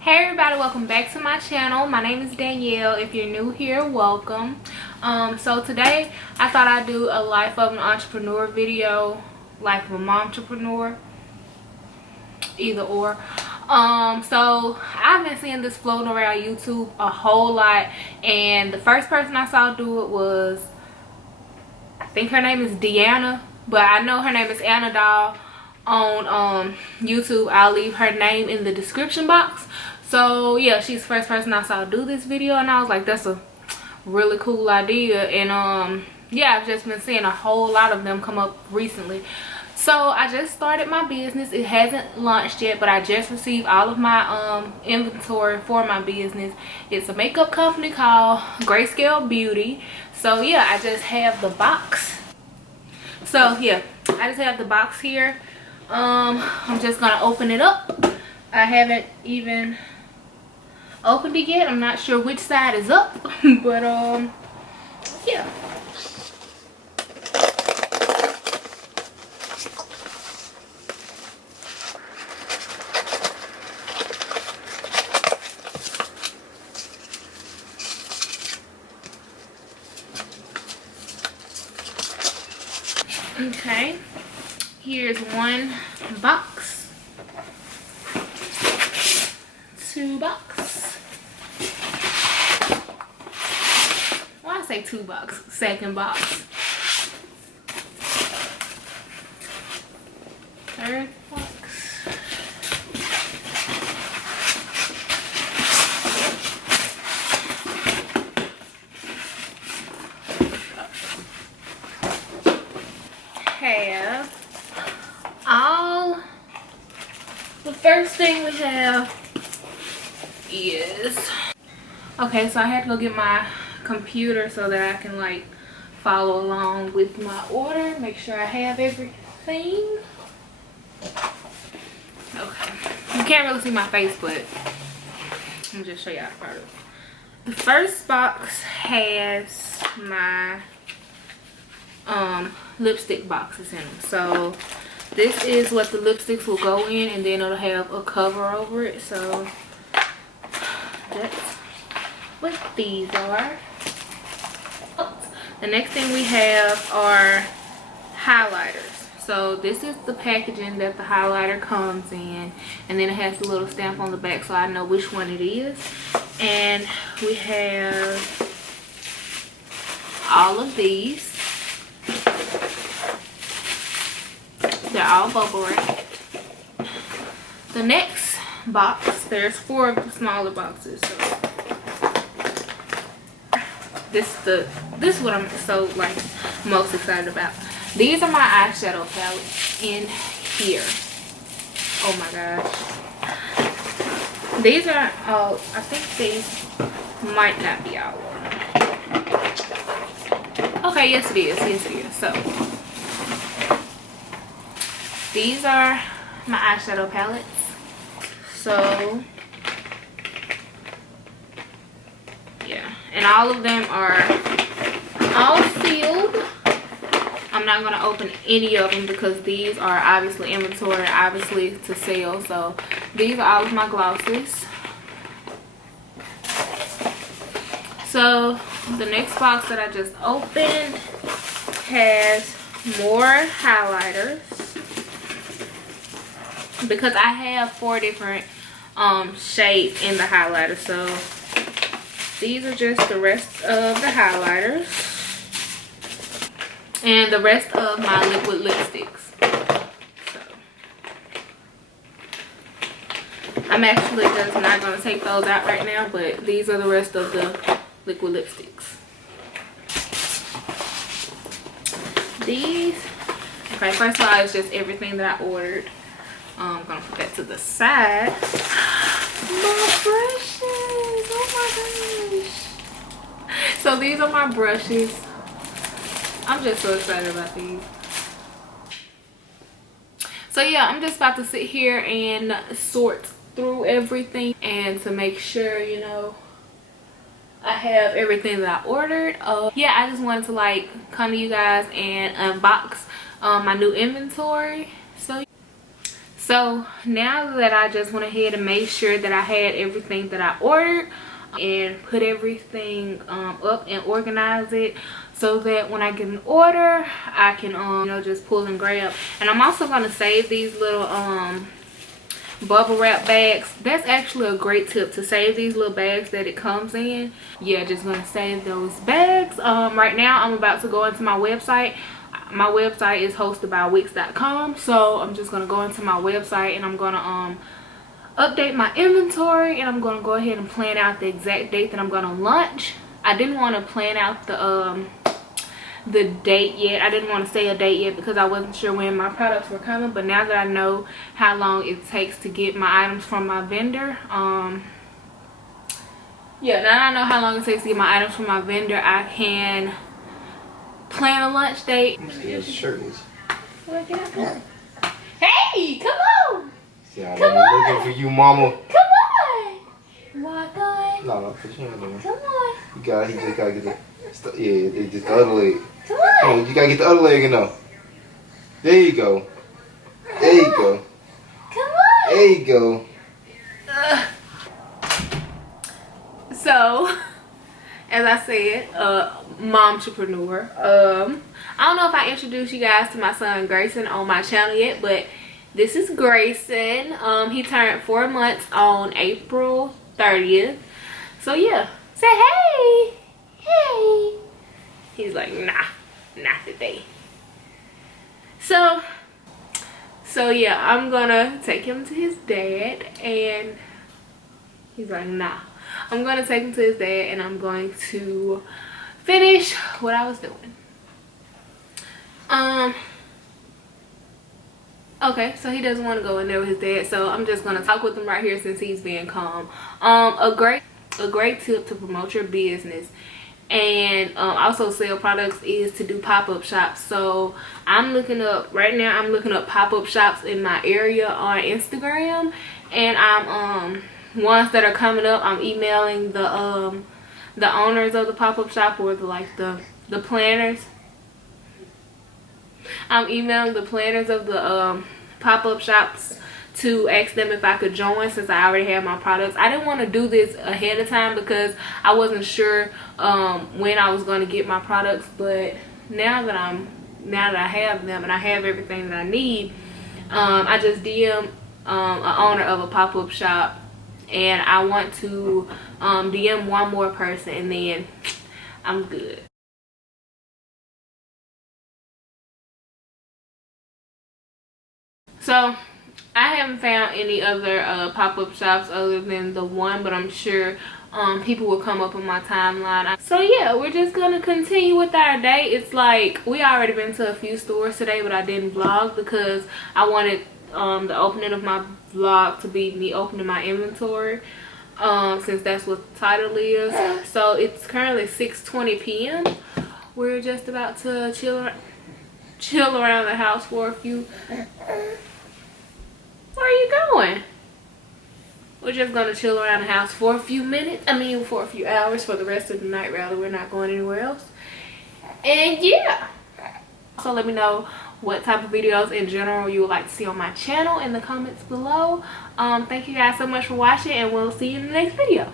Hey everybody, welcome back to my channel. My name is Danielle. If you're new here, welcome. So today I thought I'd do a life of an entrepreneur video, life of a momtrepreneur, either or. So I've been seeing this floating around YouTube a whole lot, and the first person I saw do it was, I think her name is Deanna, but I know her name is Anna Doll on YouTube. I'll leave her name in the description box. So yeah, she's the first person I saw do this video, and I was like, that's a really cool idea. And yeah, I've just been seeing a whole lot of them come up recently. So I just started my business. It hasn't launched yet, but I just received all of my inventory for my business. It's a makeup company called Grayscale Beauty. So yeah, I just have the box. So yeah, I just have the box here. I'm just gonna open it up. I haven't even opened it yet. I'm not sure which side is up, but yeah. Okay, here's one box, two box. Why I say two box? Second box, third box. Have all, the first thing we have is, okay, so I had to go get my computer so that I can like follow along with my order, make sure I have everything. Okay, you can't really see my face, but let me just show y'all part of it. The first box has my lipstick boxes in them. So this is what the lipsticks will go in, and then it'll have a cover over it. So that's what these are. The next thing we have are highlighters. So this is the packaging that the highlighter comes in, and then it has a little stamp on the back so I know which one it is. And we have all of these. They're all bubble wrapped. The next box, there's 4 of the smaller boxes. So this is what I'm so like most excited about. These are my eyeshadow palettes in here. Oh my gosh. These are all, I think these might not be all of them. Okay, yes it is. Yes it is. So these are my eyeshadow palettes. So yeah, and all of them are all sealed. I'm not going to open any of them because these are obviously inventory, obviously to sell. So these are all of my glosses. So the next box that I just opened has more highlighters, because I have 4 different shades in the highlighter. So these are just the rest of the highlighters and the rest of my liquid lipsticks. So I'm actually just not going to take those out right now, but these are the rest of the liquid lipsticks. These, okay, first of all, it's just everything that I ordered. I'm gonna put that to the side. My brushes, oh my gosh. So these are my brushes. I'm just so excited about these. So yeah, I'm just about to sit here and sort through everything, and to make sure, you know, I have everything that I ordered. Yeah, I just wanted to like come to you guys and unbox my new inventory. So now that I just went ahead and made sure that I had everything that I ordered and put everything up and organize it so that when I get an order I can you know, just pull and grab. And I'm also going to save these little bubble wrap bags. That's actually a great tip, to save these little bags that it comes in. Yeah, just gonna save those bags. Right now I'm about to go into my website. My website is hosted by wix.com, so I'm just gonna go into my website and I'm gonna update my inventory, and I'm gonna go ahead and plan out the exact date that I'm gonna launch. I didn't want to plan out the date yet. I didn't want to say a date yet because I wasn't sure when my products were coming, but now that I know how long it takes to get my items from my vendor, yeah, now that I know how long it takes to get my items from my vendor, I can plan a launch date. Yes, shirt is. Hey, come on! See, I'm looking for you, mama. Come on! Walk on. No, put your hand on. Come on. He just gotta get the, yeah, just the other leg. Come on. Oh, you gotta get the other leg in though. There you go. There you go. Come on. There you go. So, as I said, Momtrepreneur. I don't know if I introduced you guys to my son Grayson on my channel yet, but this is Grayson. He turned 4 months on April 30th. So yeah, say hey. Hey. He's like, nah, not today. So yeah, I'm gonna take him to his dad, and he's like, nah. I'm gonna take him to his dad and I'm going to finish what I was doing. Okay, so he doesn't want to go in there with his dad, so I'm just gonna talk with him right here since he's being calm. A great tip to promote your business and also sell products is to do pop-up shops. So I'm looking up right now, I'm looking up pop-up shops in my area on Instagram, and I'm ones that are coming up, I'm emailing the owners of the pop-up shop, or the planners. I'm emailing the planners of the pop-up shops to ask them if I could join, since I already have my products. I didn't want to do this ahead of time because I wasn't sure when I was going to get my products, but now that I have them and I have everything that I need, I just DM an owner of a pop-up shop, and I want to DM one more person, and then I'm good. So I haven't found any other pop-up shops other than the one, but I'm sure people will come up on my timeline. So yeah, we're just gonna continue with our day. It's like we already been to a few stores today, but I didn't vlog because I wanted the opening of my vlog to be me opening my inventory, since that's what the title is. So it's currently 6:20 p.m. We're just about to chill around the house for a few. Where are you going? We're just gonna chill around the house for a few minutes. I mean, for a few hours, for the rest of the night rather. We're not going anywhere else. And yeah. So let me know what type of videos in general you would like to see on my channel in the comments below. Thank you guys so much for watching, and we'll see you in the next video.